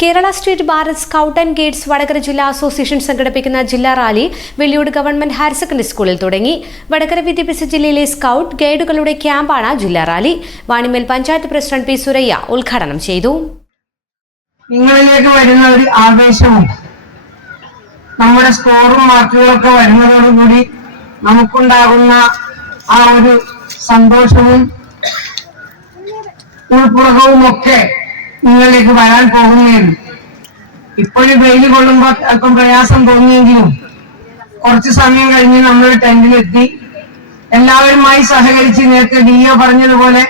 Kerala state Bharat scout and guides Vadakara ജില്ലാ association സംഘടിപ്പിക്കുന്ന ജില്ലാ റാലി വെള്ളിയോട് ഗവൺമെന്റ് ഹയർ സെക്കൻഡറി സ്കൂളിൽ തുടങ്ങി. വടകര വിദ്യാഭ്യാസ ജില്ലയിലെ സ്കൗട്ട് ഗൈഡുകളുടെ ക്യാമ്പാണ് ജില്ലാ rally. Vanimel panchayat president P Surayya ഉദ്ഘാടനം ചെയ്തു. നിങ്ങളിലേക്ക് വരുന്ന ഒരു ആവേശവും നമ്മുടെ സ്കോറും മാർക്കുകളൊക്കെ വരുന്നതോടുകൂടി നമുക്കുണ്ടാകുന്ന ആ ഒരു സന്തോഷവും ഉൾപ്പുറകവും ഒക്കെ നിങ്ങളിലേക്ക് വരാൻ പോകുന്നതാണ്. ഇപ്പോഴും വെയിൽ കൊള്ളുമ്പോൾ അല്പം പ്രയാസം തോന്നിയെങ്കിലും കുറച്ചു സമയം കഴിഞ്ഞ് നമ്മൾ ടെന്റിലെത്തി എല്ലാവരുമായി സഹകരിച്ച് നേരത്തെ ഡിഒ പറഞ്ഞതുപോലെ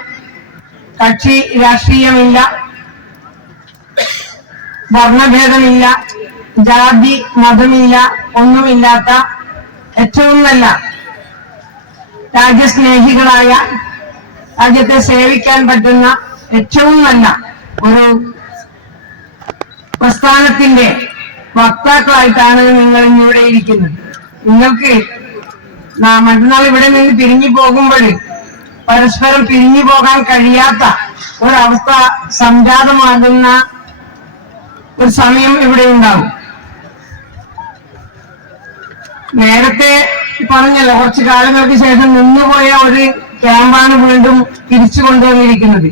കക്ഷി രാഷ്ട്രീയമില്ല, വർണ്ണഭേദമില്ല, ജാതി മതമില്ല, ഒന്നുമില്ലാത്ത ഏറ്റവും നല്ല രാജ്യസ്നേഹികളായ, രാജ്യത്തെ സേവിക്കാൻ പറ്റുന്ന ഏറ്റവും നല്ല ഒരു പ്രസ്ഥാനത്തിന്റെ വക്താക്കളായിട്ടാണ് നിങ്ങൾ ഇന്നിവിടെ ഇരിക്കുന്നത്. നിങ്ങൾക്ക് മറ്റന്നാൾ ഇവിടെ നിന്ന് പിരിഞ്ഞു പോകുമ്പോൾ പരസ്പരം പിരിഞ്ഞു പോകാൻ കഴിയാത്ത ഒരവസ്ഥ സംജാതമാകുന്ന ഒരു സമയം ഇവിടെ ഉണ്ടാവും. നേരത്തെ പറഞ്ഞല്ലോ, കുറച്ചു കാലങ്ങൾക്ക് ശേഷം നിന്നുപോയ ഒരു ക്യാമ്പാണ് വീണ്ടും തിരിച്ചു കൊണ്ടുവന്നിരിക്കുന്നത്.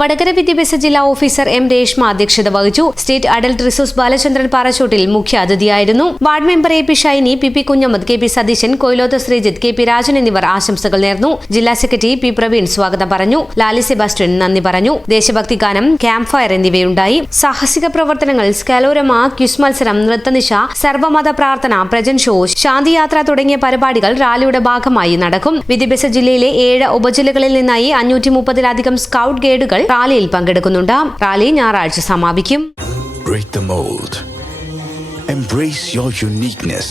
വടകര വിദ്യാഭ്യാസ ജില്ലാ ഓഫീസർ എം രേഷ്മ അധ്യക്ഷത വഹിച്ചു. State adult resource Balachandran Parachottil മുഖ്യ അതിഥിയായിരുന്നു. Ward member A P Shiny, P P Kunhammad, K P Satheesan, Koyiloth Sreejith, K P Rajan എന്നിവർ ആശംസകൾ നേർന്നു. ജില്ലാ സെക്രട്ടറി പി പ്രവീൺ സ്വാഗതം പറഞ്ഞു. ലാലി സെബാസ്റ്റ്യൻ നന്ദി പറഞ്ഞു. ദേശഭക്തി ഗാനം, ക്യാമ്പ് ഫയർ എന്നിവയുണ്ടായി. സാഹസിക പ്രവർത്തനങ്ങൾ, സ്കലോരമ, ക്വിസ് മത്സരം, നൃത്തനിശ, സർവമത പ്രാർത്ഥന, പ്രജന്റ് ഷോ, ശാന്തിയാത്ര തുടങ്ങിയ പരിപാടികൾ റാലിയുടെ ഭാഗമായി നടക്കും. വിദ്യാഭ്യാസ ജില്ലയിലെ 7 ഉപജില്ലകളിൽ നിന്നായി 530-ലധികം സ്കൗട്ട് ഗൈഡുകൾ റാലിയിൽ പങ്കെടുക്കുന്നുണ്ട്. റാലി ഞായറാഴ്ച സമാപിക്കും. Break the mold. Embrace your uniqueness.